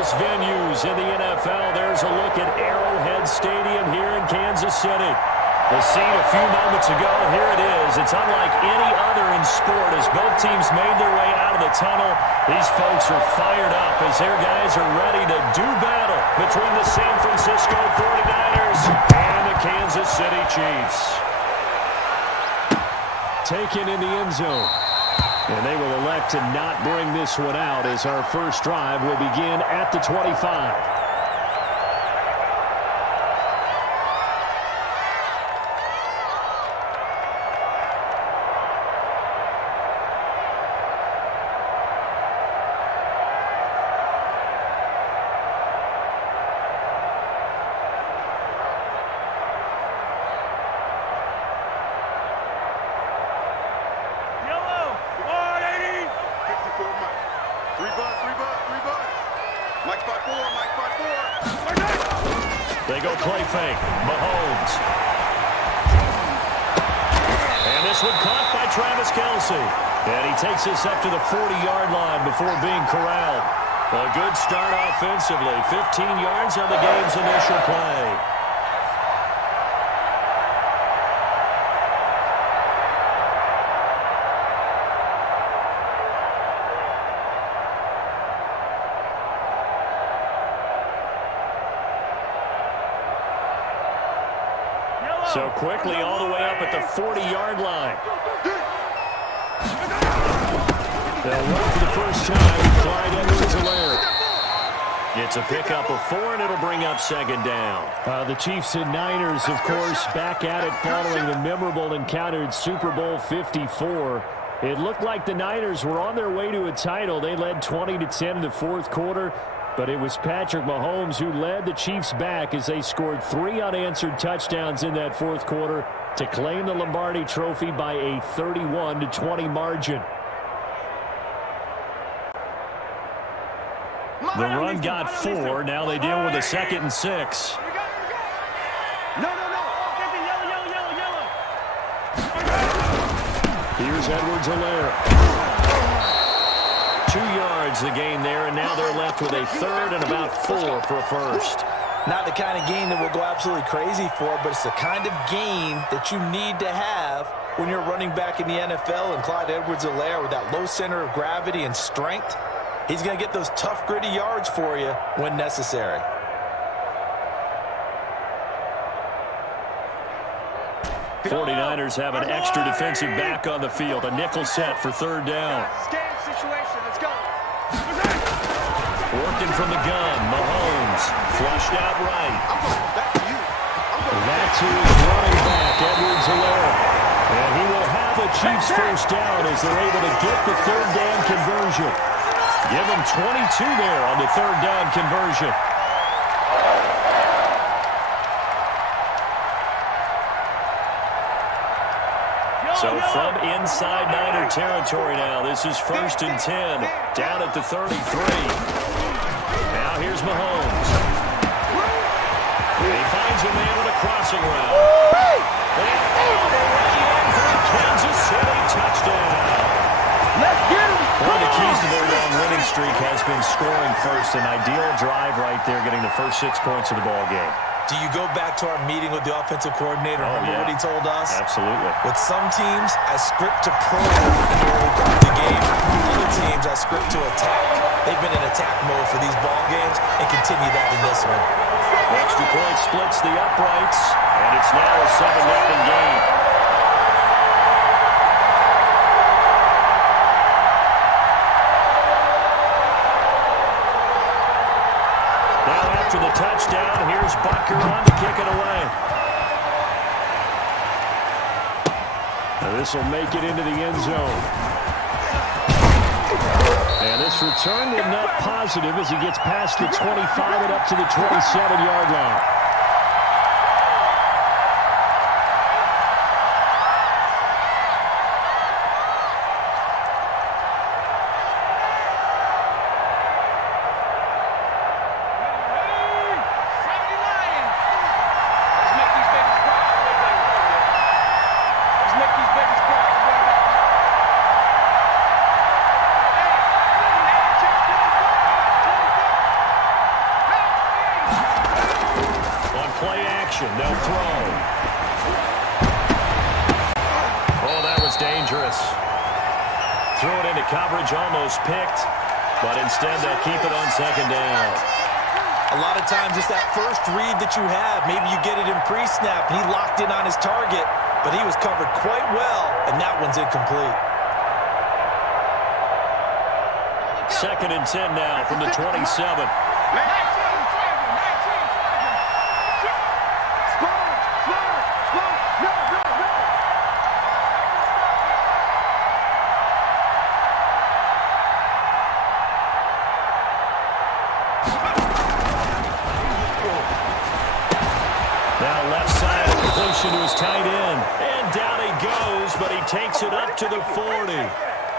biggest venues in the NFL. There's a look at Arrowhead Stadium here in Kansas City. The scene a few moments ago, here it is. It's unlike any other in sport as both teams made their way out of the tunnel. These folks are fired up as their guys are ready to do battle between the San Francisco 49ers and the Kansas City Chiefs. Taken in the end zone. And they will elect to not bring this one out as our first drive will begin at the 25. They go play fake. Mahomes. And this one caught by Travis Kelce. And he takes us up to the 40-yard line before being corralled. A good start offensively. 15 yards on the game's initial play. So quickly all the way up at the 40-yard line. They'll run for the first time with Clyde Edwards-Helaire. It's a pickup of 4, and it'll bring up second down. The Chiefs and Niners, of course, back at it following the memorable encounter in Super Bowl 54. It looked like the Niners were on their way to a title. They led 20-10 in the fourth quarter. But it was Patrick Mahomes who led the Chiefs back as they scored 3 unanswered touchdowns in that fourth quarter to claim the Lombardi Trophy by a 31-20 margin. The run got 4. Now they deal with a 2nd and 6. Here's Edwards-Helaire. 2 yards the gain there, and now they're left with a 3rd and about 4 for a first. Not the kind of gain that we'll go absolutely crazy for, but it's the kind of gain that you need to have when you're running back in the NFL. And Clyde Edwards-Helaire, with that low center of gravity and strength, he's going to get those tough, gritty yards for you when necessary. The 49ers have an extra defensive back on the field. A nickel set for 3rd down. Working from the gun, Mahomes, flushed out right. That's who is running back, Edwards-Helaire. And he will have the Chiefs first down as they're able to get the 3rd down conversion. Give them 22 there on the 3rd down conversion. So from inside Niner territory now, this is 1st and 10, down at the 33. Now here's Mahomes. And he finds a man with a crossing route. And all the way in for a Kansas City touchdown. Let's get him. One of the keys to their long winning streak has been scoring first. An ideal drive right there, getting the first 6 points of the ball game. Do you go back to our meeting with the offensive coordinator? Remember what he told us? Absolutely. With some teams, I script to program in the early part of the game. Other teams, I script to attack. They've been in attack mode for these ball games and continue that in this one. Extra point splits the uprights, and it's now a 7-0 game. After the touchdown, here's Bucker on to kick it away. Now this will make it into the end zone. And this return will net positive as he gets past the 25 and up to the 27-yard line. formation. They'll throw. Oh, that was dangerous. Threw it into coverage, almost picked. But instead, they'll keep it on second down. A lot of times it's that first read that you have. Maybe you get it in pre-snap, and he locked in on his target, but he was covered quite well, and that one's incomplete. 2nd and 10 now from the 27. Now left side completion to his tight end. And down he goes, but he takes it up to the 40.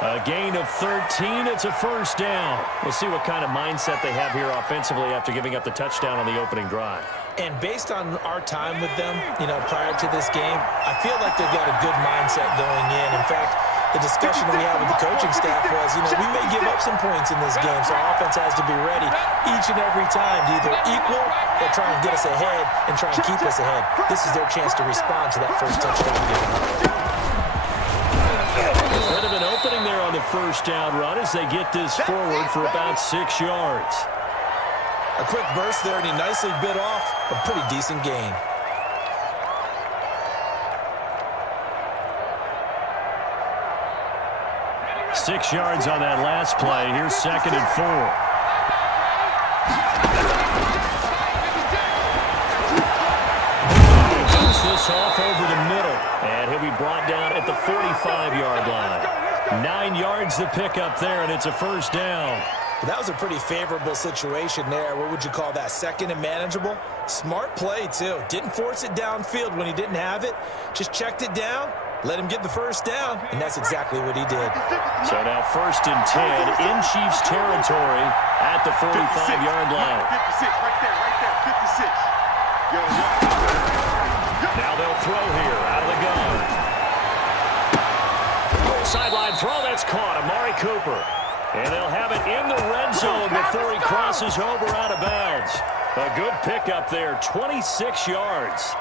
A gain of 13. It's a first down. We'll see what kind of mindset they have here offensively after giving up the touchdown on the opening drive. And based on our time with them, prior to this game, I feel like they've got a good mindset going in. In fact, the discussion that we had with the coaching staff was, we may give up some points in this game, so our offense has to be ready each and every time to either equal or try and get us ahead and try and keep us ahead. This is their chance to respond to that first touchdown given up. Bit of an opening there on the first down run as they get this forward for about 6 yards. A quick burst there, and he nicely bit off a pretty decent gain. Six yards on that last play. Here's 2nd and 4. This off over the middle, and he'll be brought down at the 45-yard line. 9 yards to pick up there, and it's a first down. That was a pretty favorable situation there. What would you call that? 2nd and manageable? Smart play, too. Didn't force it downfield when he didn't have it. Just checked it down, let him get the first down, and that's exactly what he did. So now 1st and 10 in Chiefs territory at the 45-yard line. 56, right there, 56. Yo. Now they'll throw here out of the gun. Sideline throw, that's caught. Amari Cooper. And they'll have it in the red zone before he crosses over out of bounds. A good pickup there, 26 yards.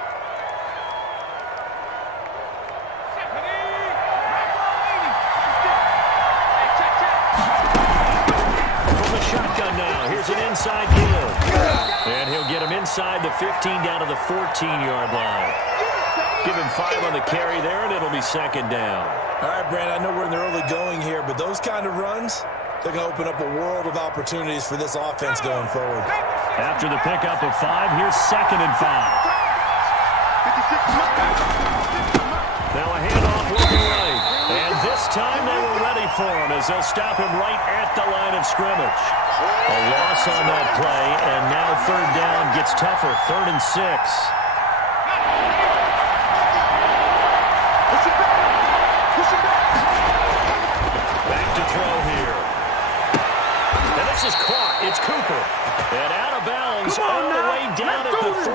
From the shotgun now, here's an inside give. And he'll get him inside the 15 down to the 14-yard line. Give him 5 on the carry there, and it'll be 2nd down. All right, Brandon, I know we're in the early going here, but those kind of runs, they're going to open up a world of opportunities for this offense going forward. After the pickup of 5, here's 2nd and 5. Now a handoff looking right. And this time they were ready for him as they'll stop him right at the line of scrimmage. A loss on that play, and now 3rd down gets tougher. 3rd and 6. Back to throw here. And this is caught. It's Cooper. And out of bounds all the way down at the 3.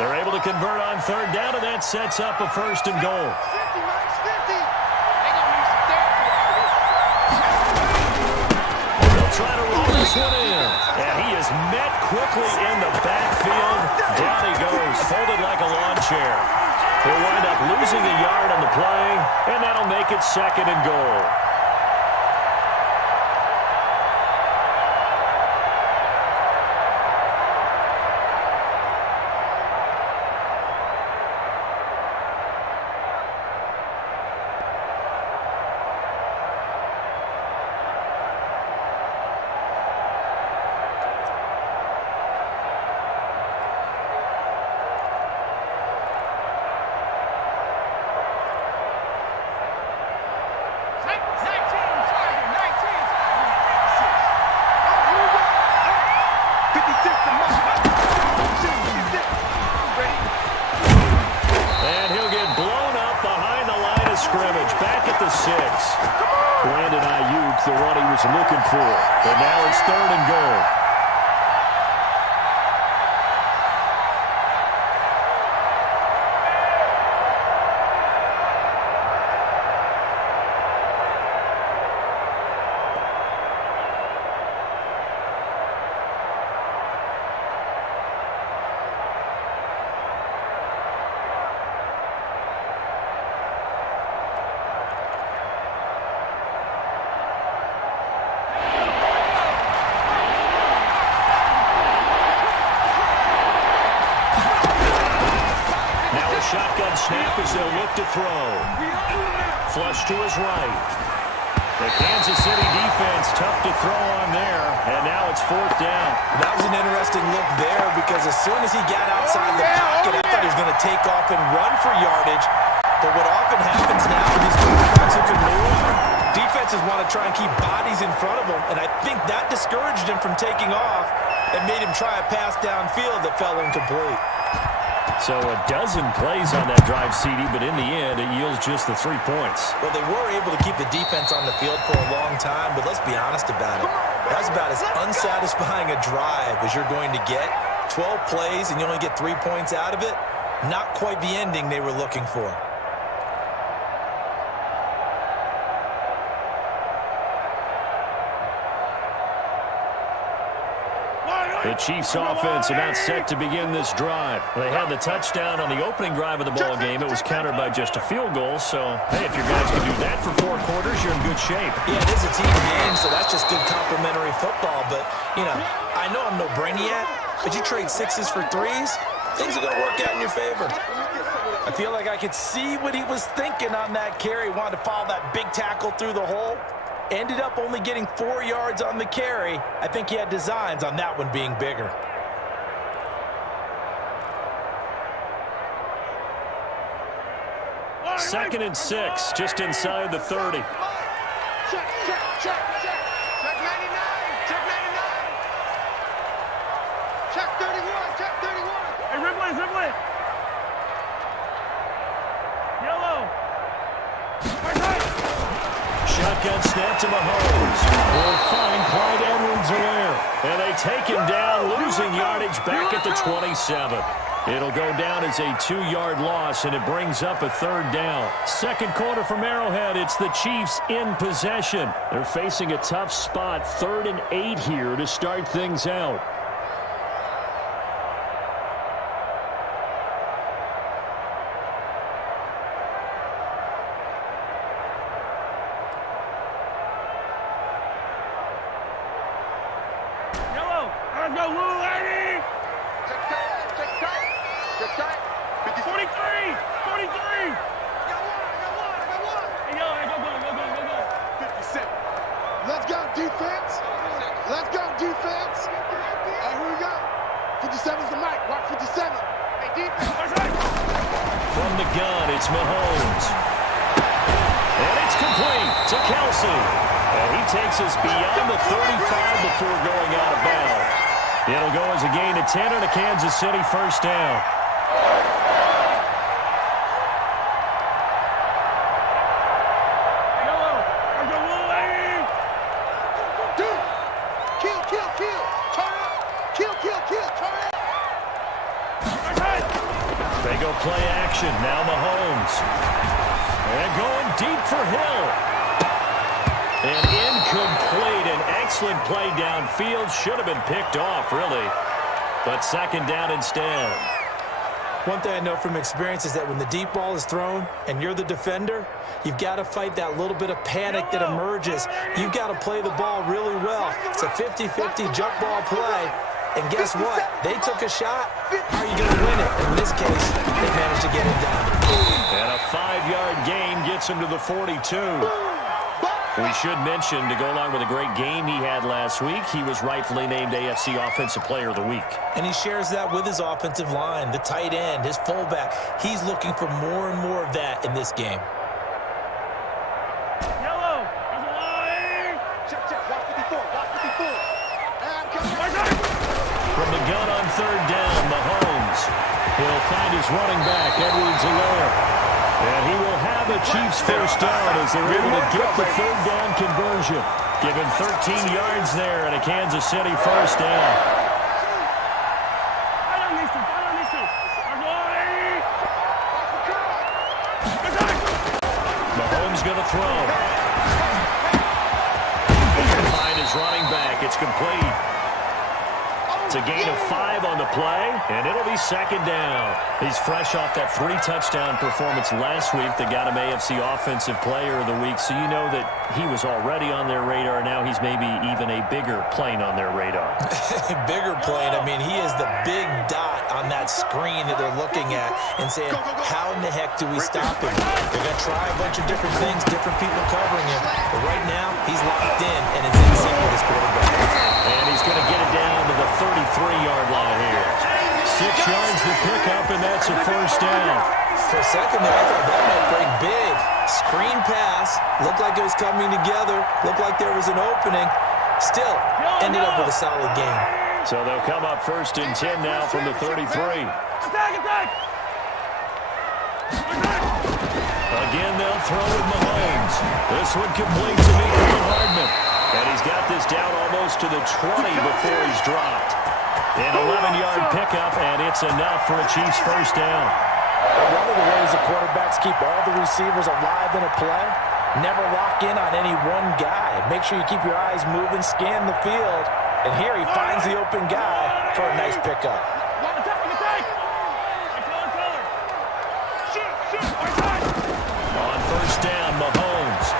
They're able to convert on 3rd down, and that sets up a 1st and goal. They'll try to roll this one in. And he is met quickly in the backfield. Down he goes, folded like a lawn chair. He'll wind up losing a yard on the play, and that'll make it 2nd and goal. The one he was looking for. But now it's 3rd and goal. snap as they'll look to throw. Flush to his right. The Kansas City defense tough to throw on there, and now it's 4th down. That was an interesting look there because as soon as he got outside the pocket, I thought he was going to take off and run for yardage. But what often happens now with these quarterbacks who can move, defenses want to try and keep bodies in front of them, and I think that discouraged him from taking off and made him try a pass downfield that fell incomplete. So a dozen plays on that drive, CD, but in the end, it yields just the 3 points. Well, they were able to keep the defense on the field for a long time, but let's be honest about it. That's about as unsatisfying a drive as you're going to get. 12 plays and you only get 3 points out of it. Not quite the ending they were looking for. The Chiefs offense about set to begin this drive. They had the touchdown on the opening drive of the ball game. It was countered by just a field goal. So, hey, if your guys can do that for 4 quarters, you're in good shape. Yeah, it is a team game, so that's just good complimentary football. But, you know, I know I'm no brainiac, but you trade 6s for 3s, things are going to work out in your favor. I feel like I could see what he was thinking on that carry. Wanted to follow that big tackle through the hole. Ended up only getting 4 yards on the carry. I think he had designs on that one being bigger. Second and 6, just inside the 30. Check, check, check, check. Check 99. Check 99. Check 31. Check 31. Hey, Ripley. Yellow. Shotgun snap to Mahomes. Will find Clyde Edwards-Helaire. And they take him down, losing yardage back at the 27. It'll go down as a 2-yard loss, and it brings up a 3rd down. Second quarter from Arrowhead. It's the Chiefs in possession. They're facing a tough spot. 3rd and 8 here to start things out. Go, Lou, lady! Check tight. Check tight. Check tight. 43! 43! I got one. Hey, go. 57. Let's go, defense. Let's go, defense. Hey, here we go. 57's the mic. Watch 57. Hey, defense. From the gun, it's Mahomes. And it's complete to Kelsey. And he takes us beyond the 35 before going out of bounds. It'll go as a gain of 10 on a Kansas City 1st down. They go play action. Now Mahomes. And going deep for Hill. And incomplete. An excellent play downfield. Should have been picked off, really. But 2nd down instead. One thing I know from experience is that when the deep ball is thrown and you're the defender, you've got to fight that little bit of panic that emerges. You've got to play the ball really well. It's a 50-50 jump ball play. And guess what? They took a shot. How are you going to win it? In this case, they managed to get it down. And a 5-yard gain gets him to the 42. We should mention, to go along with a great game he had last week, he was rightfully named AFC Offensive Player of the Week. And he shares that with his offensive line, the tight end, his fullback. He's looking for more and more of that in this game. Yellow. There's a line. Check. Watch 54. Watch 54. From the gun on 3rd down, Mahomes. He'll find his running back, Edwards-Helaire. And he will have a Chiefs 1st down as they're able to get the 3rd down conversion. Given 13 yards there and a Kansas City 1st down. Fight on these two. Mahomes going to throw. Find his running back. It's complete. It's a gain of 5 on the play, and it'll be second down. He's fresh off that 3-touchdown performance last week that got him AFC Offensive Player of the Week, so you know that he was already on their radar. Now he's maybe even a bigger plane on their radar. Bigger plane. I mean, he is the big dot on that screen that they're looking at and saying, how in the heck do we stop him? They're going to try a bunch of different things, different people covering him, but right now he's locked in, and it's in sync with his quarterback. And he's going to get it down to the 33-yard line here. 6 yards to pick up, and that's a first down. For a second there, I thought that might break big. Screen pass, looked like it was coming together, looked like there was an opening. Still, ended up with a solid game. So they'll come up first and 10 now from the 33. Attack! Again, they'll throw with Mahomes. This one complete to Mecole Hardman. And he's got this down almost to the 20 before he's dropped. An 11-yard pickup, and it's enough for a Chiefs first down. One of the ways the quarterbacks keep all the receivers alive in a play, never lock in on any one guy. Make sure you keep your eyes moving, scan the field. And here he finds the open guy for a nice pickup. Attack! On first down, Mahomes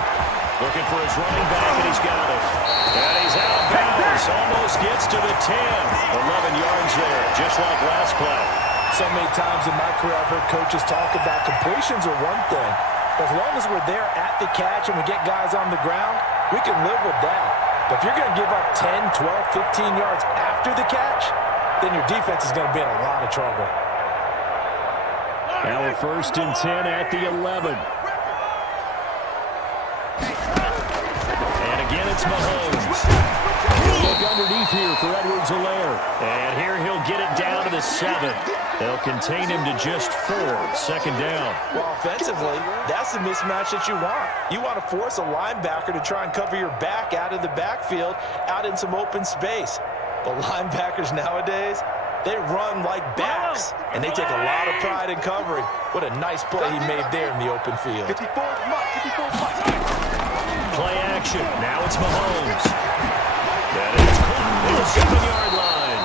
looking for his running back, and he's got it. And he's out of bounds. Almost gets to the 10. 11 yards there, just like last play. So many times in my career I've heard coaches talk about completions are one thing. But as long as we're there at the catch and we get guys on the ground, we can live with that. But if you're going to give up 10, 12, 15 yards after the catch, then your defense is going to be in a lot of trouble. Now a first and 10 at the 11. And again, it's Mahomes. He'll look underneath here for Edwards-Helaire. And here he'll get it down to the 7. They'll contain him to just 4. Second down. Well, offensively, that's the mismatch that you want. You want to force a linebacker to try and cover your back out of the backfield, out in some open space. But linebackers nowadays, they run like backs, and they take a lot of pride in covering. What a nice play he made there in the open field. 54 much. Play action. Now it's Mahomes. That is caught at the 7-yard line.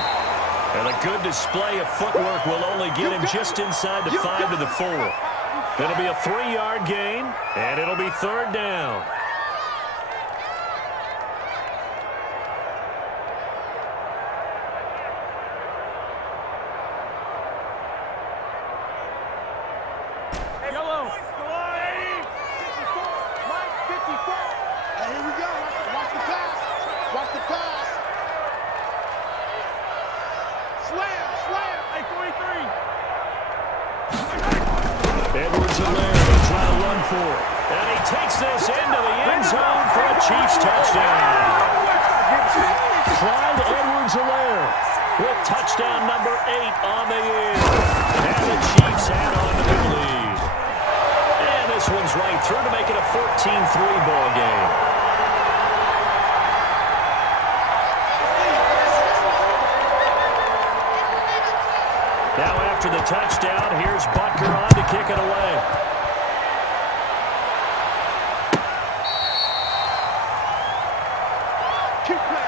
And a good display of footwork will only get him just inside the 5 to the 4. It'll be a 3-yard gain, and it'll be third down. Yellow. And here we go. Watch the pass. Watch the pass. Slam. Hey, 43. Edwards-Helaire will try to run for it. And he takes this into the end zone for a Chiefs touchdown. Clyde Edwards-Helaire with touchdown number 8 on the year. And the Chiefs add on to their lead. And this one's right through to make it a 14-3 ball game. Now after the touchdown, here's Butker on to kick it away. Keep playing.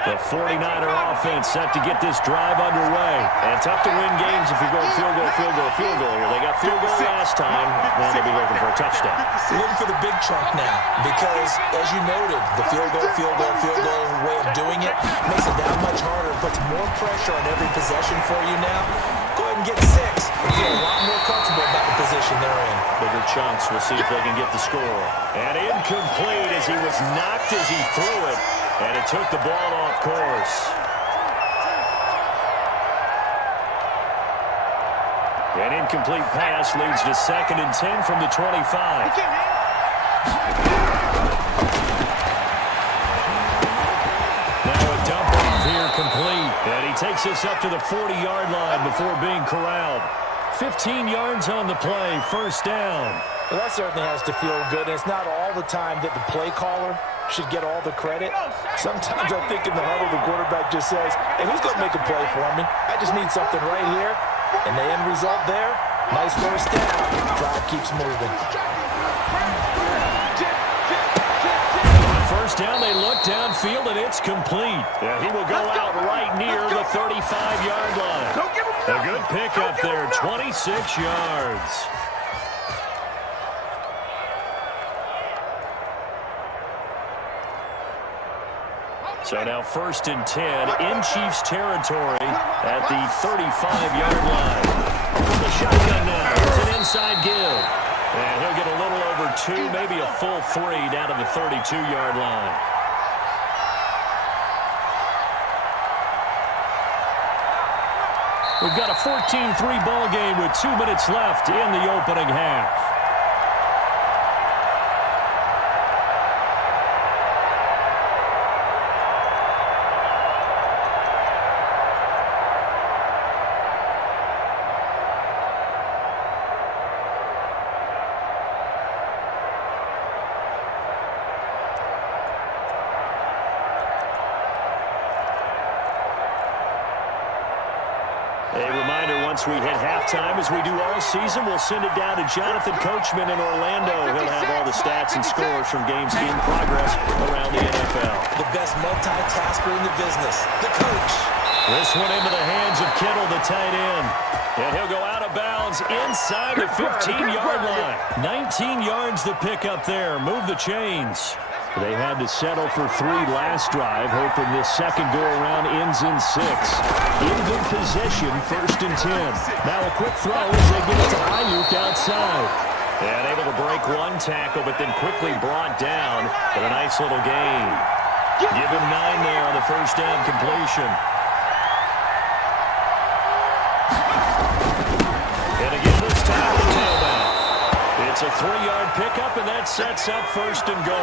The 49er offense set to get this drive underway. And tough to win games if you're going field goal here. They got field goal last time. Now they'll be looking for a touchdown. Looking for the big chunk now because, as you noted, the field goal way of doing it makes it that much harder, puts more pressure on every possession for you now. Go ahead and get 6 and feel a lot more comfortable about the position they're in. Bigger chunks. We'll see if they can get the score. And incomplete as he was knocked as he threw it. And it took the ball off course. An incomplete pass leads to 2nd and 10 from the 25. Now a dump off here complete. And he takes this up to the 40-yard line before being corralled. 15 yards on the play, first down. Well, that certainly has to feel good, and it's not all the time that the play caller should get all the credit. Sometimes I think in the huddle, the quarterback just says, hey, who's going to make a play for me? I just need something right here. And the end result there, nice first down. Drive keeps moving. On first down, they look downfield, and it's complete. Yeah, he will go out right near the 35-yard line. A good pickup there, 26 yards. So now 1st and 10 in Chiefs territory at the 35-yard line. From the shotgun now, it's an inside give. And he'll get a little over 2, maybe a full 3 down to the 32-yard line. We've got a 14-3 ball game with 2 minutes left in the opening half. Once we hit halftime, as we do all season, we'll send it down to Jonathan Coachman in Orlando. He'll have all the stats and scores from games in progress around the NFL. The best multitasker in the business, the coach. This one into the hands of Kittle, the tight end. And he'll go out of bounds inside the 15-yard line. 19 yards to pick up there. Move the chains. They had to settle for 3 last drive, hoping this second go-around ends in 6. In good position, 1st and 10. Now a quick throw as they get it to Ayuk outside. And able to break 1 tackle, but then quickly brought down for a nice little gain. Give him 9 there on the first down completion. And again this time the tailback. It's a 3-yard pickup, and that sets up 1st and goal.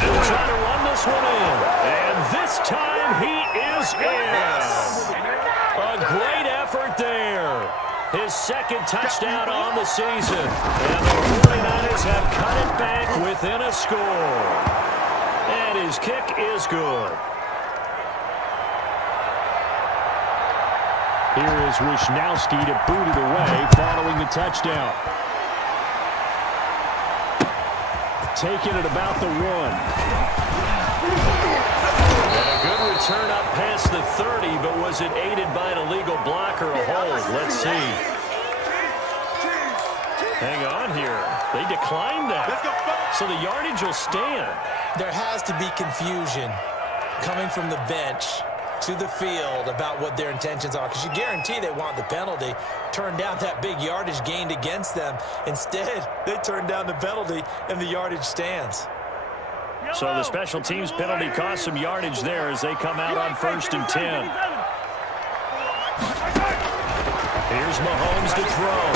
They'll try to run this one in, and this time he is in. A great effort there. His 2nd touchdown on the season. And the 49ers have cut it back within a score. And his kick is good. Here is Wishnowski to boot it away following the touchdown. Taking it about the 1. And a good return up past the 30, but was it aided by an illegal block or a hold? Let's see. Hang on here. They declined that. So the yardage will stand. There has to be confusion coming from the bench to the field about what their intentions are, because you guarantee they want the penalty. Turn down that big yardage gained against them. Instead, they turn down the penalty, and the yardage stands. So the special teams penalty cost some yardage there as they come out on 1st and 10. Here's Mahomes to throw.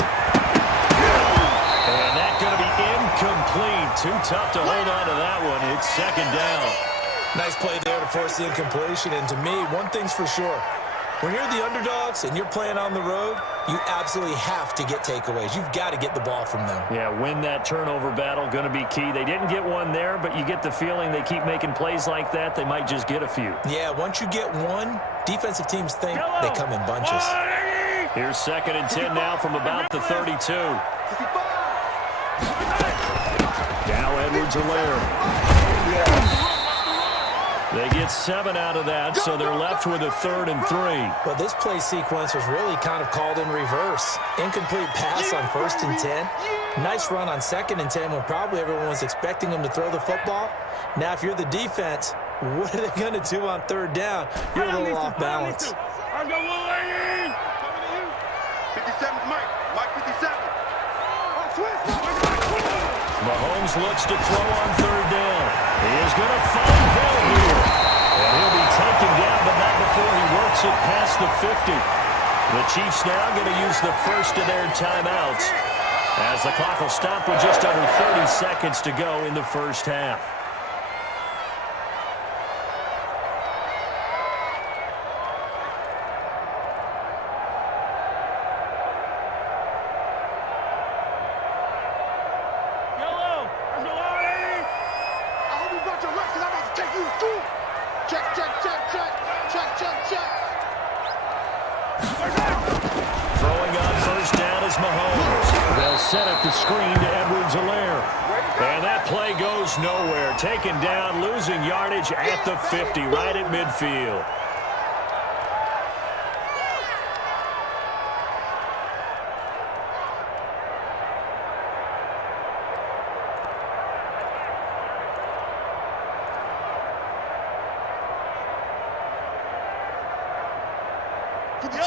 And that's going to be incomplete. Too tough to hold on to that one. It's 2nd down. Nice play there to force the incompletion. And to me, one thing's for sure. When you're the underdogs and you're playing on the road, you absolutely have to get takeaways. You've got to get the ball from them. Yeah, win that turnover battle, going to be key. They didn't get one there, but you get the feeling they keep making plays like that, they might just get a few. Yeah, once you get one, defensive teams think they come in bunches. Here's 2nd and 10 now from about the 32. Now Edwards-Helaire. They get 7 out of that, so they're left with a 3rd and 3. Well, this play sequence was really kind of called in reverse. Incomplete pass on 1st and 10. Nice run on 2nd and 10 when probably everyone was expecting them to throw the football. Now, if you're the defense, what are they going to do on 3rd down? You're a little off balance. 57's Mike. Mike 57. Mahomes looks to throw on 3rd down. He is going to find Hill here. And he'll be taken down, but not before he works it past the 50. The Chiefs now going to use the first of their timeouts. As the clock will stop with just under 30 seconds to go in the first half. Throwing on first down is Mahomes. They'll set up the screen to Edwards-Helaire. And that play goes nowhere. Taken down, losing yardage at the 50, right at midfield.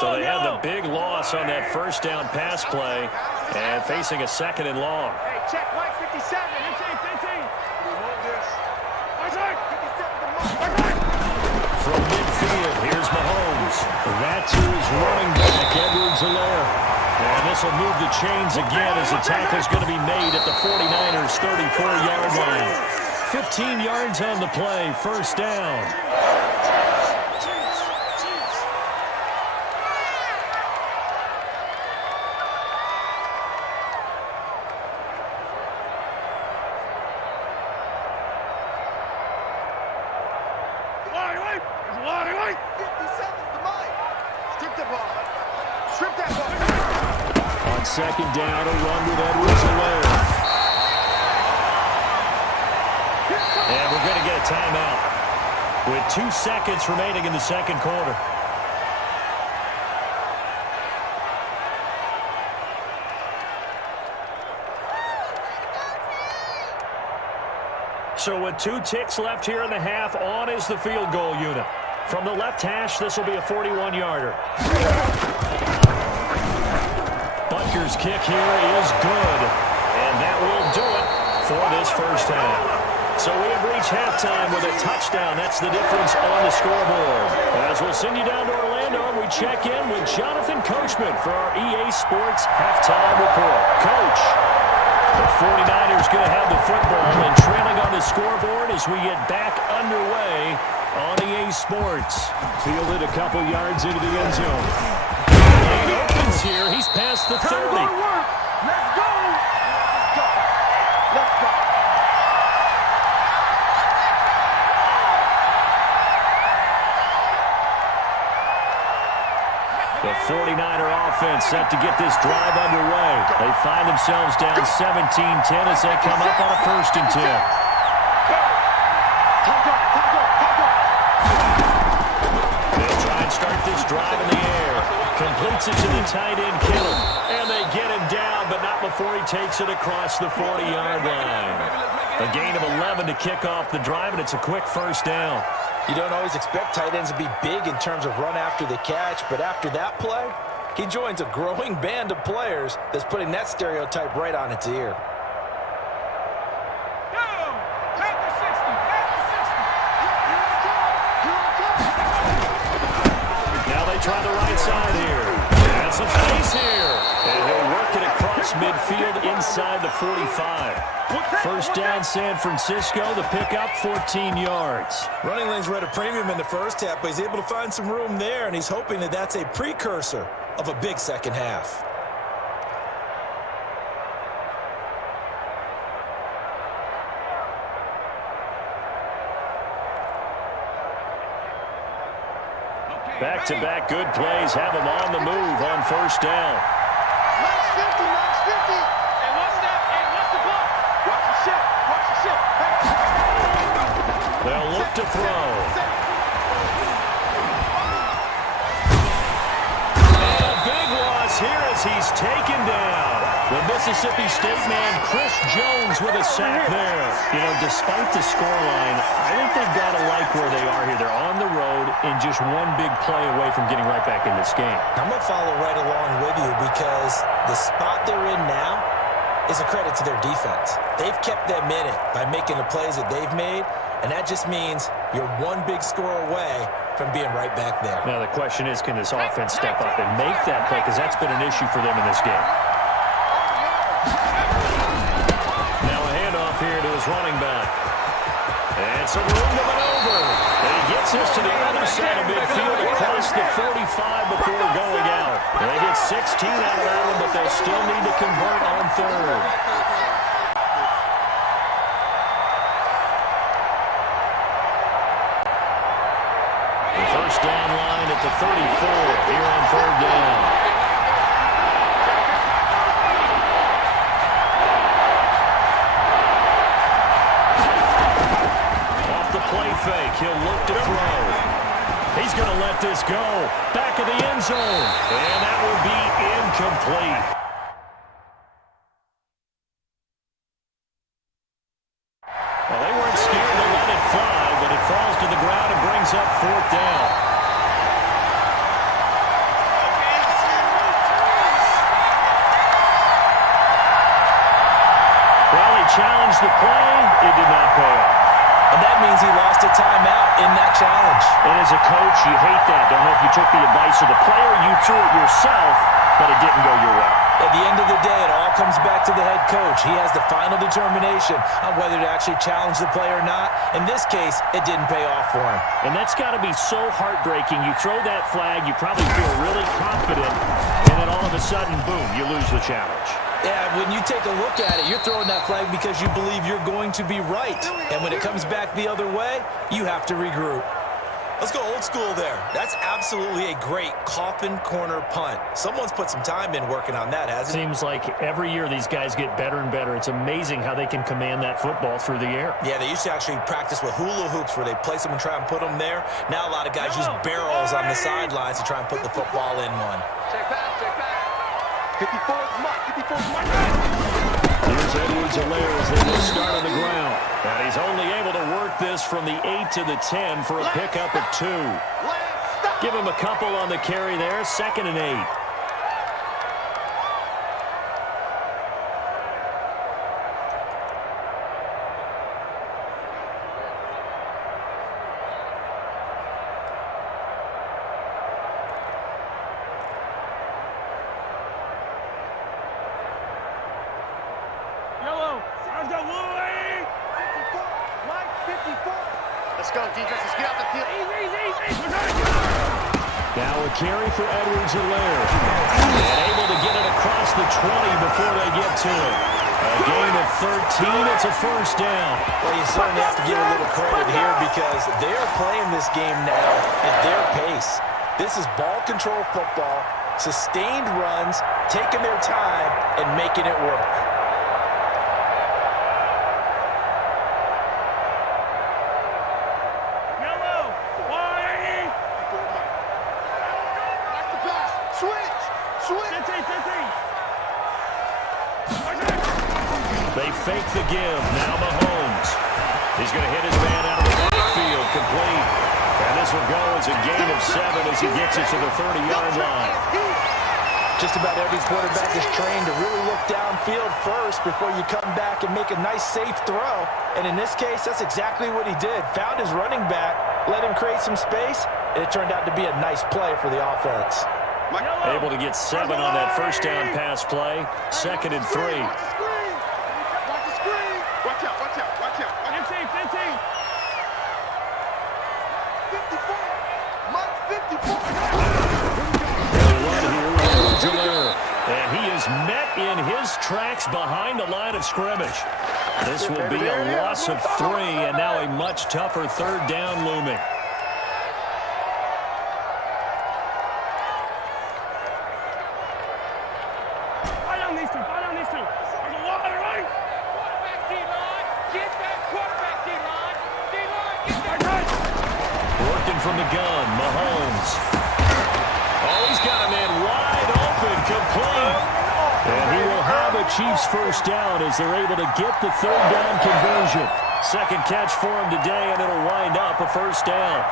So they had the big loss on that first down pass play and facing a second and long. Hey, check Mike 57. 15. From midfield, here's Mahomes. That to his running back, Edwards-Helaire. And this will move the chains again as the tackle's going to be made at the 49ers' 34-yard line. 15 yards on the play, first down. On second down, a run with Edwards-Helaire. And we're going to get a timeout with 2 seconds remaining in the second quarter. So with 2 ticks left here in the half, on is the field goal unit. From the left hash, this will be a 41-yarder. Butker's kick here is good, and that will do it for this first half. So we have reached halftime with a touchdown. That's the difference on the scoreboard. As we'll send you down to Orlando, we check in with Jonathan Coachman for our EA Sports Halftime Report. Coach, the 49ers going to have the football and trailing on the scoreboard as we get back underway on EA Sports. Fielded a couple yards into the end zone. Lane opens here. He's past the 30. Let's go. The 49er offense set to get this drive underway. They find themselves down 17-10 as they come up on a 1st and 10. They'll try and start this drive in the air. Completes it to the tight end, Kittle. And they get him down, but not before he takes it across the 40-yard line. A gain of 11 to kick off the drive, and it's a quick first down. You don't always expect tight ends to be big in terms of run after the catch, but after that play, he joins a growing band of players that's putting that stereotype right on its ear. Now they try the right side here. And some space here. And he'll work it across midfield inside the 45. First down, San Francisco. The pickup, 14 yards. Running lanes were at a premium in the first half, but he's able to find some room there, and he's hoping that that's a precursor of a big second half. Back-to-back good plays have him on the move on first down. Max 50, Max 50. Hey, what's that? Hey, what's the ball? Watch the ship, watch the ship. They'll look to throw. And a big loss here as he's taken down. The Mississippi State man, Chris Jones, with a sack there. You know, despite the scoreline, I think they've got to like where they are here. They're on the road and just one big play away from getting right back in this game. I'm going to follow right along with you because the spot they're in now is a credit to their defense. They've kept them in it by making the plays that they've made, and that just means you're one big score away from being right back there. Now the question is, can this offense step up and make that play? Because that's been an issue for them in this game. his running back. And some room to maneuver. And he gets us to the other side of midfield across the 45 before going out. And they get 16 out of that one, but they'll still need to convert on third. The first down line at the 34 here on third down. Play fake. He'll look to throw. He's going to let this go. Back of the end zone. And that will be incomplete. Well, they weren't scared to let it fly, but it falls to the ground and brings up fourth down. Well, he challenged the play. It did not pay off. And that means he lost a timeout in that challenge. And as a coach, you hate that. Don't know if you took the advice of the player, you threw it yourself, but it didn't go your way. At the end of the day, it all comes back to the head coach. He has the final determination on whether to actually challenge the play or not. In this case, it didn't pay off for him. And that's got to be so heartbreaking. You throw that flag, you probably feel really confident, and then all of a sudden, boom, you lose the challenge. Yeah, when you take a look at it, you're throwing that flag because you believe you're going to be right. And when it comes back the other way, you have to regroup. Let's go old school there. That's absolutely a great coffin corner punt. Someone's put some time in working on that, hasn't it? Seems like every year these guys get better and better. It's amazing how they can command that football through the air. Yeah, they used to actually practice with hula hoops where they place them and try and put them there. Now a lot of guys use barrels on the sidelines to try and put the football in one. Check back, check back. 54 is Mike, 54 is Mike. Here's Edwards-Helaire as they will start on the ground. And he's only able to work this from the 8 to the 10 for a pickup of 2. Give him a couple on the carry there, 2nd and 8. Let's go, defense. Let's get out the field. Now a carry for Edwards-Helaire. And able to get it across the 20 before they get to it. A gain of 13. It's a first down. Well, you certainly have to give a little credit here because they're playing this game now at their pace. This is ball control football, sustained runs, taking their time, and making it work. They fake the give. Now Mahomes. He's going to hit his man out of the backfield. Complete. And this will go as a gain of 7 as he gets it to the 30-yard line. Just about every quarterback is trained to really look downfield first before you come back and make a nice, safe throw. And in this case, that's exactly what he did. Found his running back, let him create some space, and it turned out to be a nice play for the offense. Able to get 7 on that first down pass play. 2nd and 3. Watch the screen. Watch out, watch out, watch out. 15, 15. 54. Mike 54. And he is met in his tracks behind the line of scrimmage. This will be a loss of 3, and now a much tougher third down looming. From the gun, Mahomes. Oh, he's got a man wide open, complete. And he will have a Chiefs first down as they're able to get the third down conversion. Second catch for him today, and it'll wind up a first down.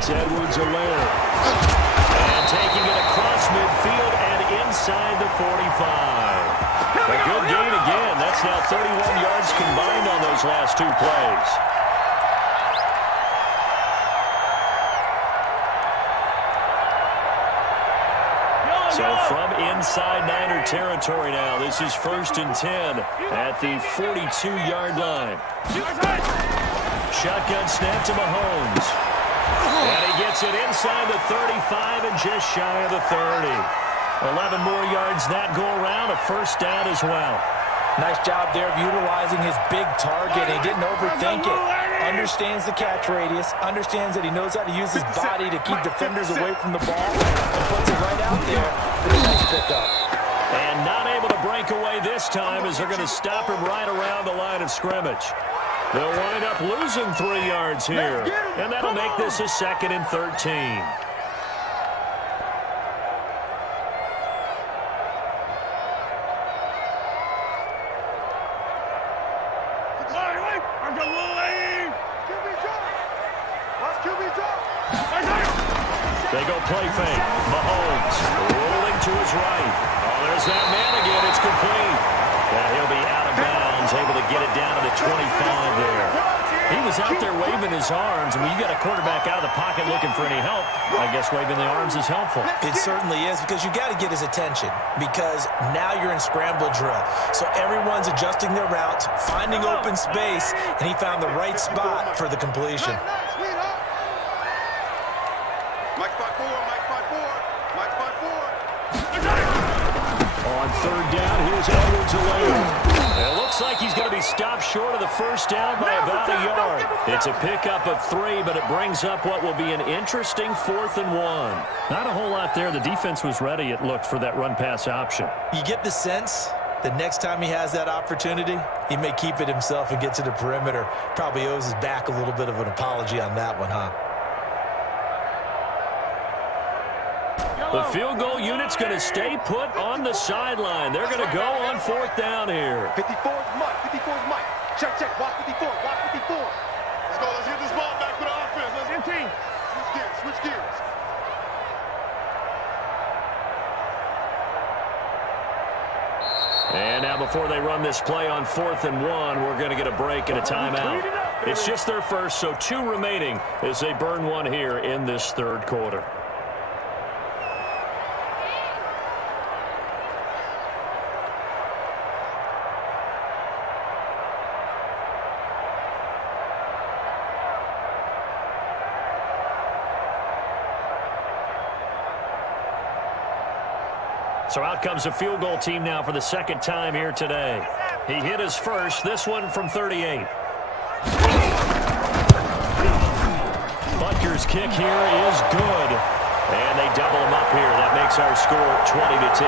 It's Edwards-Helaire. And taking it across midfield and inside the 45. A good gain again. That's now 31 yards combined on those last two plays. So from inside Niner territory now, this is 1st and 10 at the 42-yard line. Shotgun snap to Mahomes. And he gets it inside the 35 and just shy of the 30. 11 more yards that go around, a first down as well. Nice job there of utilizing his big target. He didn't overthink it. Understands the catch radius. Understands that he knows how to use his body to keep defenders away from the ball. And puts it right out there for the nice pickup. And not able to break away this time as they're going to stop him right around the line of scrimmage. They'll wind up losing 3 yards here. And that'll make this a 2nd and 13. They go play fake. Mahomes rolling to his right. Oh, there's that man again. It's complete. And he'll be out of bounds, able to get it down to the 25 there. He was out there waving his arms. And when you got a quarterback out of the pocket looking for any help, I guess waving the arms is helpful. It certainly is, because you got to get his attention, because now you're in scramble drill. So everyone's adjusting their routes, finding open space, and he found the right spot for the completion. Mike 5-4, Mike 5-4, Mike 5-4. On 3rd down, here's Edwards-Helaire. It looks like he's going to be stopped short of the first down by about a yard. It's a pickup of 3, but it brings up what will be an interesting 4th and 1. Not a whole lot there. The defense was ready, it looked, for that run-pass option. You get the sense that next time he has that opportunity, he may keep it himself and get to the perimeter. Probably owes his back a little bit of an apology on that one, huh? The field goal unit's going to stay put on the sideline. They're going to go on 4th down here. 54 is Mike. 54 is Mike. Check, check. Watch 54. Watch 54. Let's go. Let's get this ball back for the offense. Let's get team. Switch gears. Switch gears. And now before they run this play on 4th and 1, we're going to get a break and a timeout. It's just their first, so 2 remaining as they burn 1 here in this 3rd quarter. So out comes a field goal team now for the 2nd time here today. He hit his first, this one from 38. Butker's kick here is good. And they double him up here. That makes our score 20-10.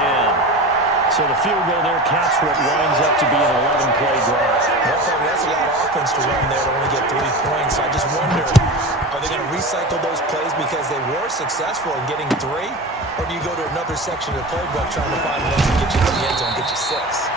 So the field goal there caps what winds up to be an 11-play drive. That's a lot of offense to run there to only get 3 points. I just wonder, are they going to recycle those plays because they were successful in getting 3? Or do you go to another section of the playbook trying to find ones that get you to the end zone and get you 6?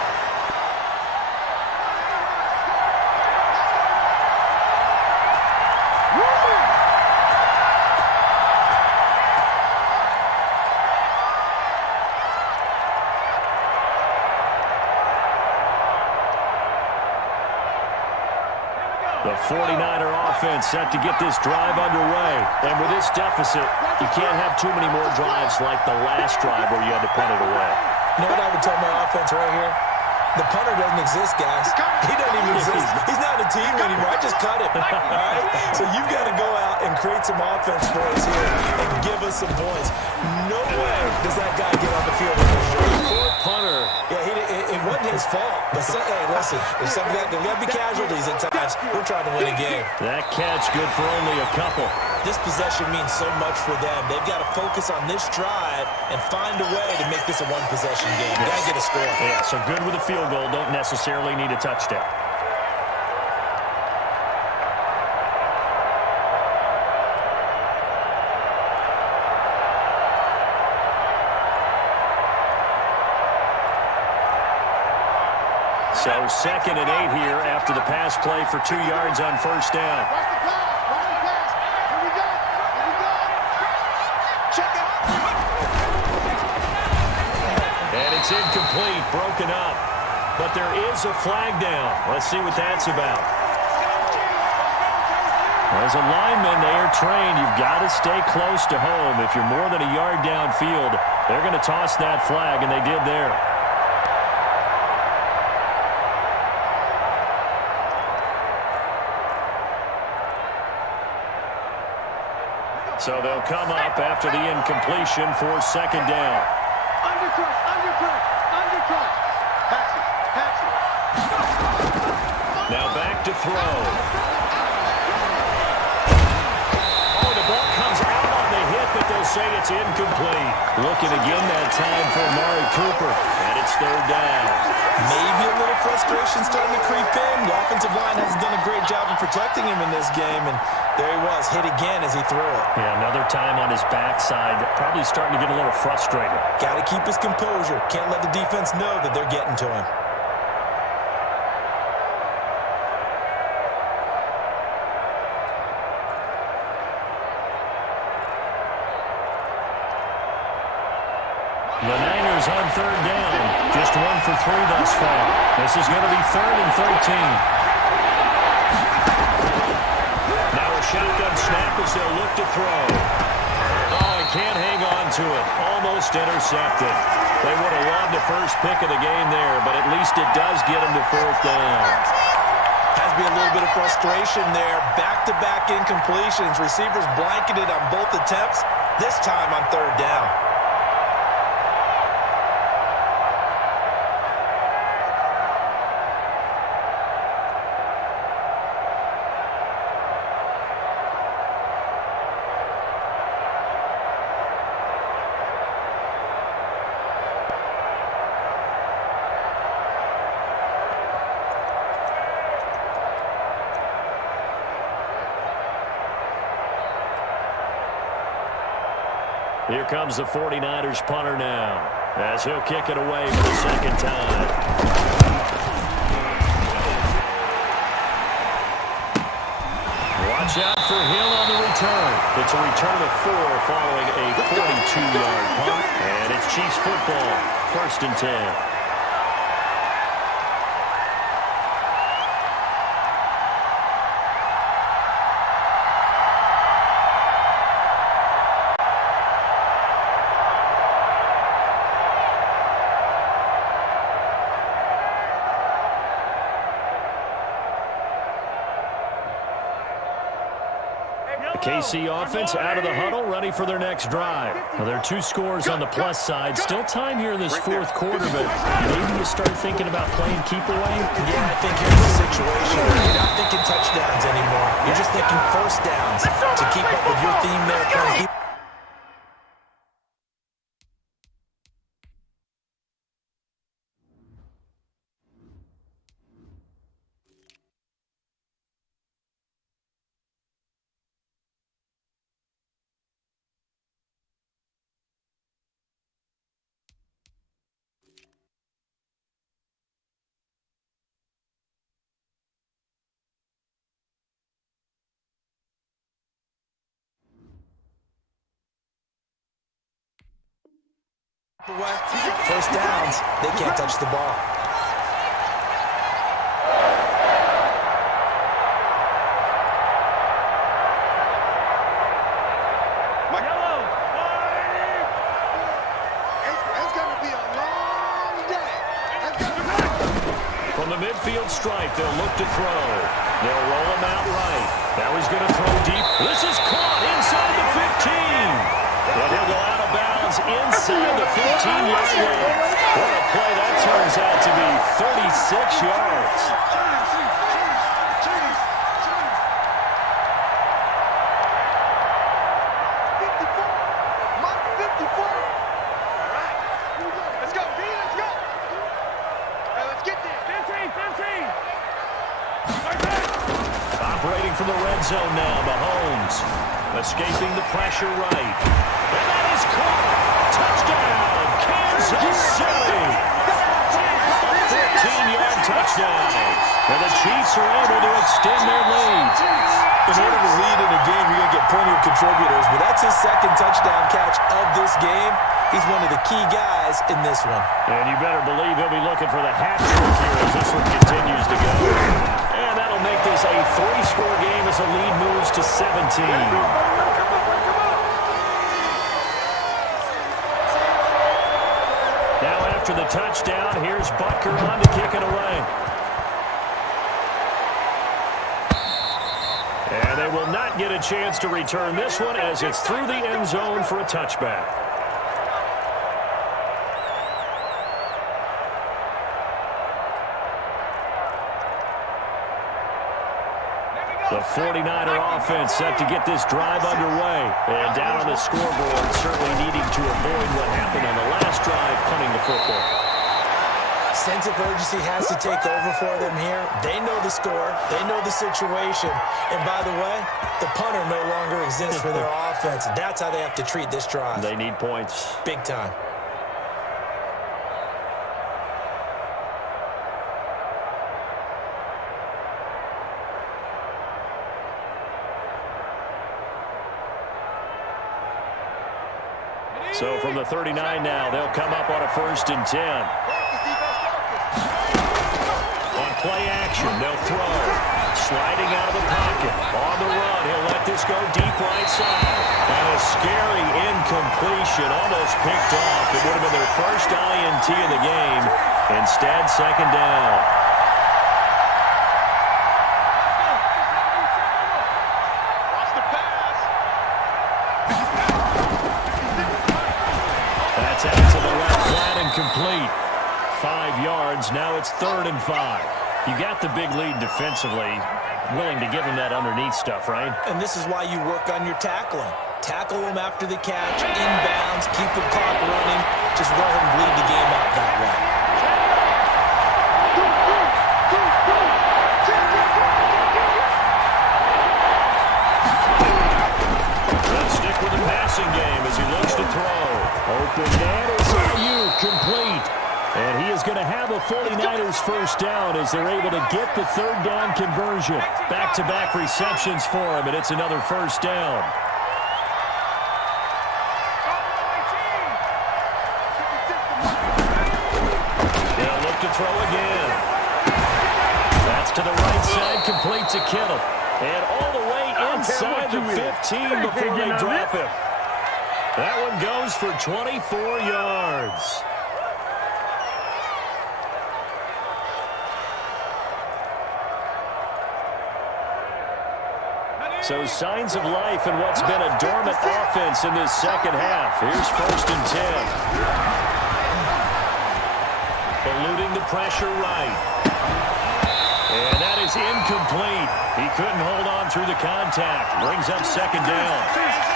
The 49er offense set to get this drive underway. And with this deficit, you can't have too many more drives like the last drive where you had to punt it away. You know what I would tell my offense right here? The punter doesn't exist, guys. He doesn't even exist. He's not a team anymore. I just cut him. All right? So you've got to go out and create some offense for us here and give us some points. No way does that guy get on the field with his shirt. Poor punter. Yeah, it wasn't his fault. But hey, listen, there's got to be casualties at times. We're trying to win a game. That catch good for only a couple. This possession means so much for them. They've got to focus on this drive and find a way to make this a one-possession game. Got to get a score. Yeah, so good with a field goal. Don't necessarily need a touchdown. So 2nd and 8 here after the pass play for 2 yards on first down. Watch the pass. Watch the pass. Here we go. Here we go. Check it out. It's incomplete, broken up. But there is a flag down. Let's see what that's about. As a lineman, they are trained. You've got to stay close to home. If you're more than a yard downfield, they're going to toss that flag, and they did there. So they'll come up after the incompletion for second down. Undercut, undercut, undercut. Pass it, pass it. Now back to throw. Oh, the ball comes out on the hit, but they'll say it's incomplete. Looking again that time for Amari Cooper, and it's third down. Maybe a little frustration starting to creep in. The offensive line hasn't done a great job of protecting him in this game, and there he was, hit again as he threw it. Yeah, another time on his backside, probably starting to get a little frustrated. Got to keep his composure. Can't let the defense know that they're getting to him. The Niners on third down. Just 1 for 3 thus far. This is going to be 3rd and 13. Now a shotgun snap as they'll look to throw. Oh, he can't hang on to it. Almost intercepted. They would have loved the first pick of the game there, but at least it does get them to 4th down. Has to be a little bit of frustration there. Back-to-back incompletions. Receivers blanketed on both attempts, this time on third down. Here comes the 49ers punter now, as he'll kick it away for the second time. Watch out for Hill on the return. It's a return of 4 following a 42-yard punt, and it's Chiefs football, 1st and 10. KC offense out of the huddle, ready for their next drive. Now, there are 2 scores on the plus side. Still time here in this 4th quarter, but maybe you start thinking about playing keep away. Yeah, I think here's the situation. You're not thinking touchdowns anymore. You're just thinking first downs to keep up with your theme there. Playing keep. First downs, they can't touch the ball. It's going to be a long day. From the midfield stripe, they'll look to throw. They'll roll him out right. Now he's going to throw deep. This is caught inside the 15. But he'll go out of bounds inside the 15-yard line. What a play that turns out to be, 36 yards. Operating from the red zone now, Mahomes. Escaping the pressure right. And that is caught. Touchdown, Kansas City. A 14-yard touchdown. And the Chiefs are able to extend their lead. In order to lead in a game, you're going to get plenty of contributors, but that's his second touchdown catch of this game. He's one of the key guys in this one. And you better believe he'll be looking for the hat trick here as this one continues to go. And that'll make this a 3-score game as the lead moves to 17. Now after the touchdown, here's Butker on to kick it away. And they will not get a chance to return this one as it's through the end zone for a touchback. The 49er offense set to get this drive underway. And down on the scoreboard, certainly needing to avoid what happened on the last drive, punting the football. Sense of urgency has to take over for them here. They know the score. They know the situation. And by the way, the punter no longer exists for their offense. That's how they have to treat this drive. They need points. Big time. So from the 39 now, they'll come up on a 1st and 10. On play action, they'll throw. Sliding out of the pocket. On the run, he'll let this go deep right side. And a scary incompletion, almost picked off. It would have been their first INT of the game. Instead, 2nd down. That's out to the left, flat and complete. 5 yards, now it's 3rd and 5. You got the big lead defensively, willing to give him that underneath stuff, right? And this is why you work on your tackling. Tackle him after the catch, inbounds, keep the clock running. Just let him bleed the game out that way. Let's stick with the passing game as he looks to throw. Open man is Ayuk, complete. And he is going to have a 49ers first down as they're able to get the 3rd down conversion. Back-to-back receptions for him, and it's another first down. They'll look to throw again. That's to the right side, complete to Kittle. And all the way inside the 15 before they drop him. That one goes for 24 yards. So signs of life in what's been a dormant offense in this second half. Here's 1st and 10. Eluding the pressure right. And that is incomplete. He couldn't hold on through the contact. Brings up 2nd down.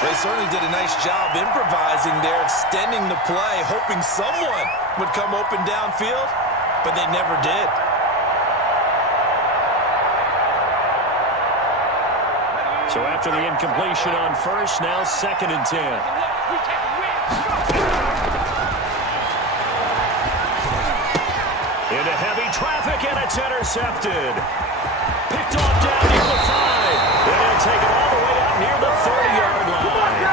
They certainly did a nice job improvising there, extending the play, hoping someone would come open downfield, but they never did. So after the incompletion on 1st, now 2nd and 10. Into heavy traffic, and it's intercepted. Picked off down near the 5. And he'll take it all the way out near the 30-yard line.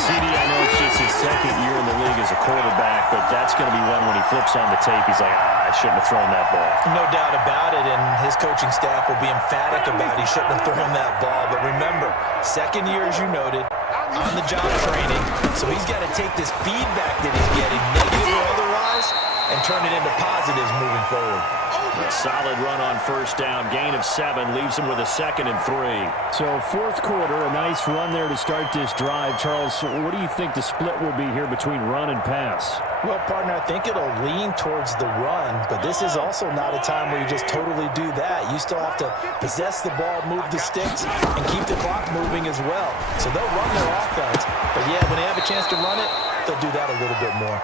CD, I know it's just his 2nd year in the league as a quarterback, but that's going to be one when he flips on the tape, he's like, I shouldn't have thrown that ball. No doubt about it, and his coaching staff will be emphatic about he shouldn't have thrown that ball. But remember, 2nd year, as you noted, on-the-job training, so he's got to take this feedback that he's getting, negative or otherwise, and turn it into positives moving forward. A solid run on 1st down. Gain of 7 leaves him with a 2nd and 3. So 4th quarter, a nice run there to start this drive. Charles, what do you think the split will be here between run and pass? Well, partner, I think it'll lean towards the run, but this is also not a time where you just totally do that. You still have to possess the ball, move the sticks, and keep the clock moving as well. So they'll run their offense, but yeah, when they have a chance to run it, they'll do that a little bit more.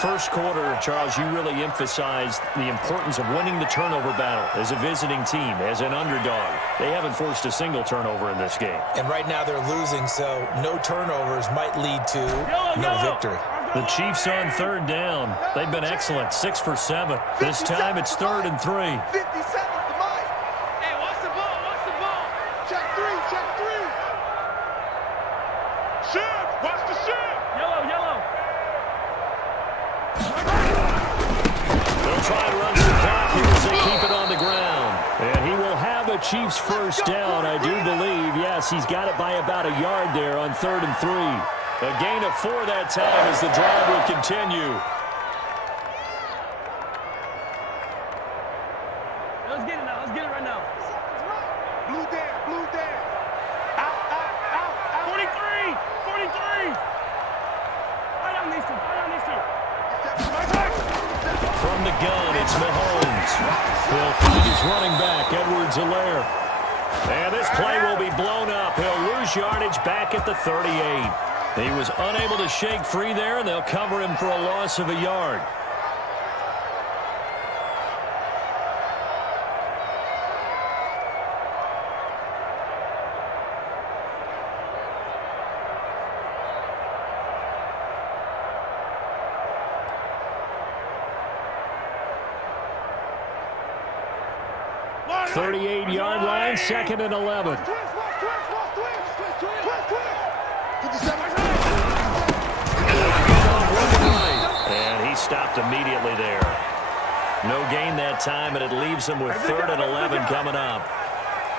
First quarter, Charles, you really emphasized the importance of winning the turnover battle as a visiting team, as an underdog. They haven't forced a single turnover in this game. And right now they're losing, so no turnovers might lead to no victory. The Chiefs on 3rd down. They've been excellent, 6 for 7. This time it's 3rd and 3. 57. They'll try and run some clock here as they keep it on the ground. And he will have a Chiefs first down, I do believe. Yes, he's got it by about a yard there on 3rd and 3. A gain of 4 that time as the drive will continue. Let's get it now. Let's get it right now. Blue there, blue there. Out, out, out, out. 43! 43! Right on these two. Right on these two. From the gun, it's Mahomes. He'll find his running back, Edwards-Helaire. And this play will be blown up. He'll lose yardage back at the 38. He was unable to shake free there, and they'll cover him for a loss of a yard. Twist, 38-yard line, 2nd and 11. twist, 57. And he stopped immediately there. No gain that time, and it leaves him with 3rd and 11 coming up.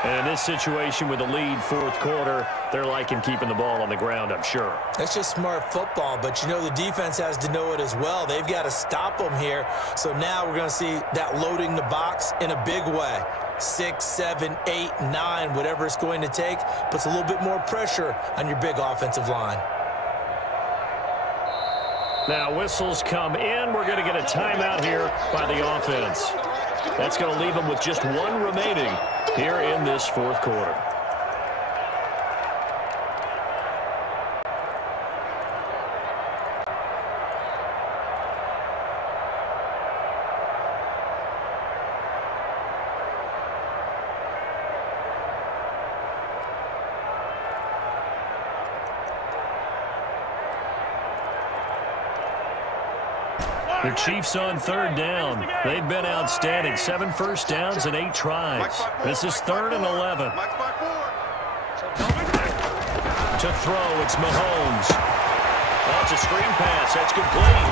And in this situation with the lead, 4th quarter, they're liking keeping the ball on the ground, I'm sure. That's just smart football, but you know the defense has to know it as well. They've got to stop them here. So now we're going to see that loading the box in a big way. 6, 7, 8, 9, whatever it's going to take, puts a little bit more pressure on your big offensive line. Now whistles come in. We're going to get a timeout here by the offense. That's going to leave them with just 1 remaining here in this 4th quarter. The Chiefs on 3rd down. They've been outstanding. 7 first downs and 8 tries. This is 3rd and 11. To throw, it's Mahomes. Oh, it's a screen pass. That's complete.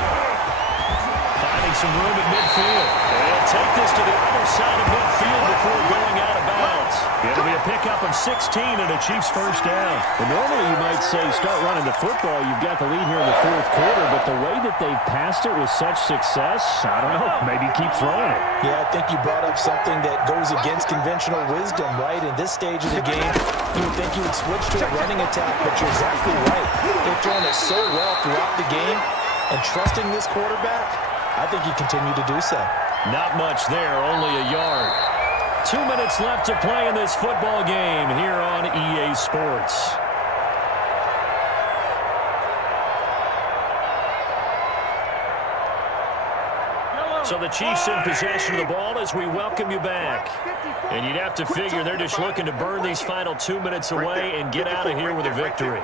Finding some room at midfield. And he'll take this to the other side of midfield before going out of bounds. It'll be a pickup of 16 and a Chiefs first down. Well, normally you might say start running the football. You've got the lead here in the 4th quarter, but the way that they've passed it with such success, I don't know, maybe keep throwing it. Yeah, I think you brought up something that goes against conventional wisdom, right? In this stage of the game, you would think you would switch to a running attack, but you're exactly right. They've thrown it so well throughout the game, and trusting this quarterback, I think you continue to do so. Not much there, only a yard. 2 minutes left to play in this football game here on EA Sports. So the Chiefs in possession of the ball as we welcome you back. And you'd have to figure they're just looking to burn these final 2 minutes away and get out of here with a victory.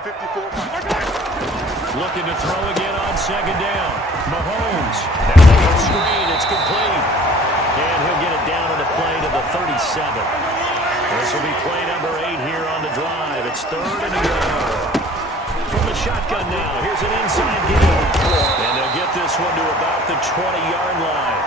Looking to throw again on 2nd down. Mahomes. Now they go screen. It's complete. And he'll get it down on the play to the 37. This will be play number 8 here on the drive. It's 3rd and a yard. From the shotgun now. Here's an inside give. And they'll get this one to about the 20-yard line.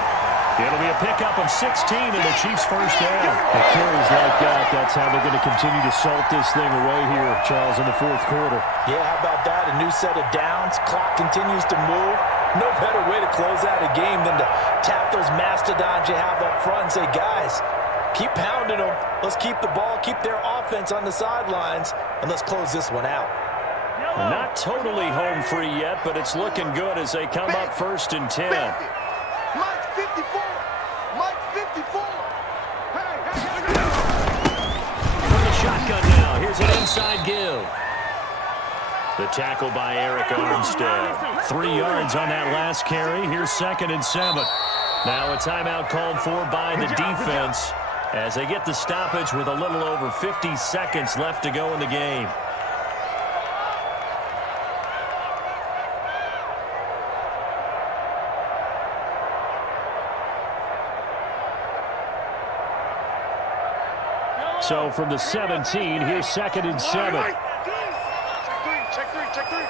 It'll be a pickup of 16 and the Chiefs first down. The carries like that, that's how they're going to continue to salt this thing away here, Charles, in the 4th quarter. Yeah, how about that? A new set of downs. Clock continues to move. No better way to close out a game than to tap those mastodons you have up front and say, guys, keep pounding them. Let's keep the ball, keep their offense on the sidelines, and let's close this one out. Not totally home free yet, but it's looking good as they come up 1st and 10. Mike 54. Mike 54. From the shotgun now, here's an inside give. The tackle by Eric Armstead. 3 yards on that last carry. Here's 2nd and 7. Now a timeout called for by the defense as they get the stoppage with a little over 50 seconds left to go in the game. So from the 17, here's 2nd and 7. Check three.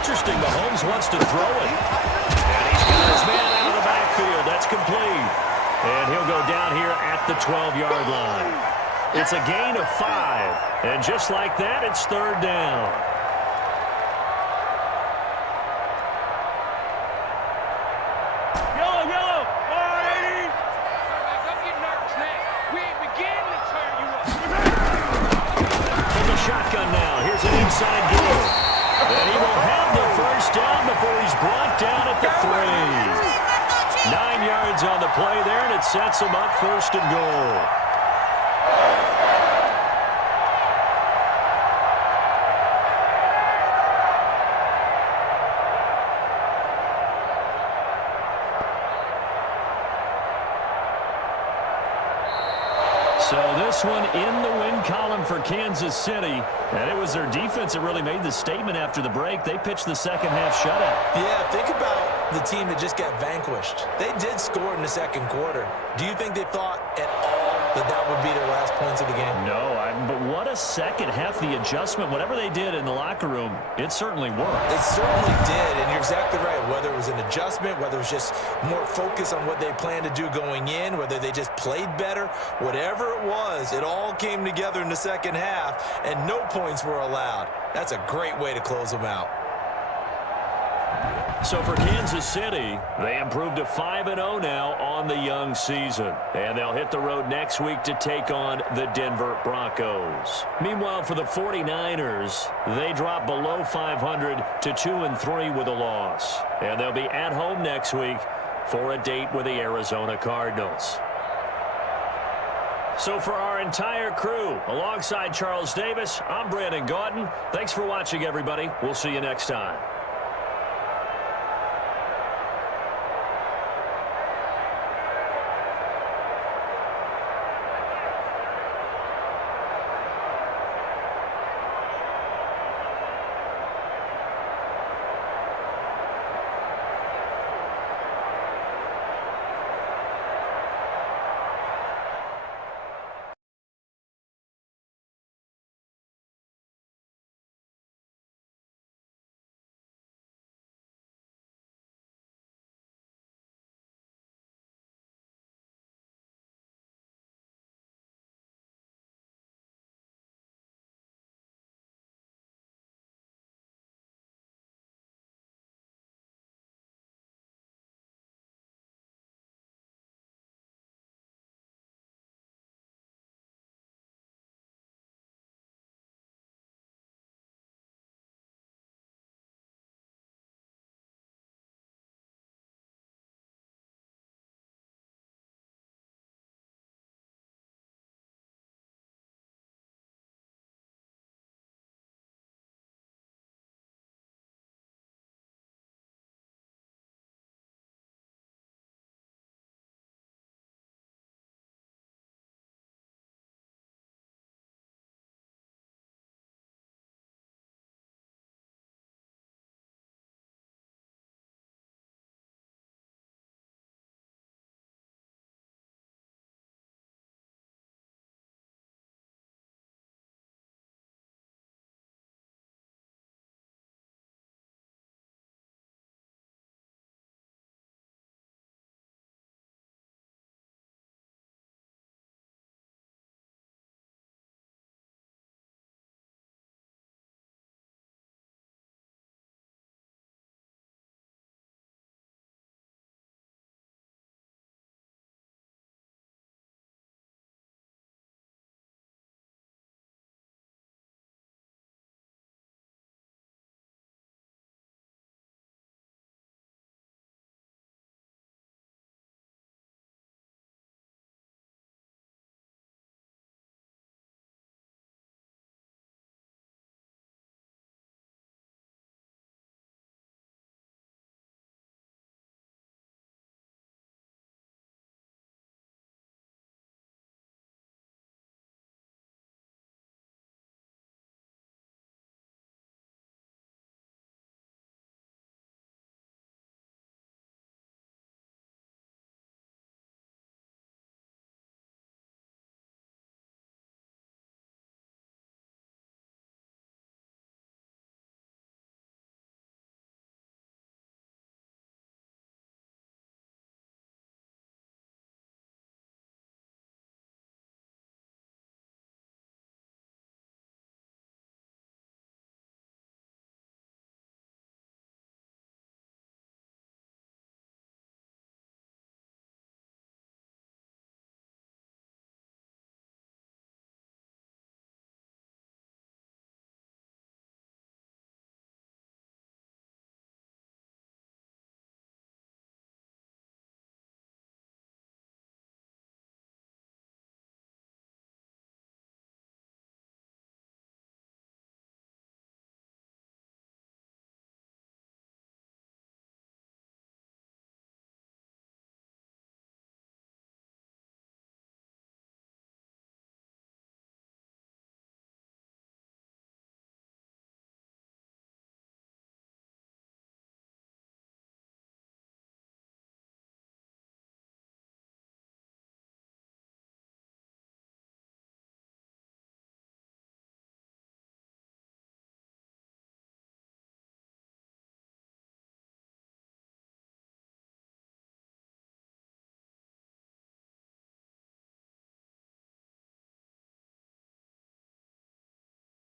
interesting. Mahomes wants to throw it. And he's got his man out of the backfield. That's complete. And he'll go down here at the 12-yard line. It's a gain of 5. And just like that, it's third down. Yellow, 480. Don't get nervous, man. We ain't beginning to turn you up. From the shotgun now, here's an inside game. And he will have the first down before he's brought down at the 3. 9 yards on the play there, and it sets him up first and goal. So this one in the win column for Kansas City. And it was their defense that really made the statement after the break. They pitched the second half shutout. Yeah, think about the team that just got vanquished. They did score in the second quarter. Do you think they thought at all that that would be their last points of the game? No, but what a second half. The adjustment, whatever they did in the locker room, it certainly worked. It certainly did, and you're exactly right. Whether it was an adjustment, whether it was just more focus on what they planned to do going in, whether they just played better, whatever it was, it all came together in the second half, and no points were allowed. That's a great way to close them out. So for Kansas City, they improved to 5-0 now on the young season. And they'll hit the road next week to take on the Denver Broncos. Meanwhile, for the 49ers, they drop below 500 to 2-3 with a loss. And they'll be at home next week for a date with the Arizona Cardinals. So for our entire crew, alongside Charles Davis, I'm Brandon Gaudin. Thanks for watching, everybody. We'll see you next time.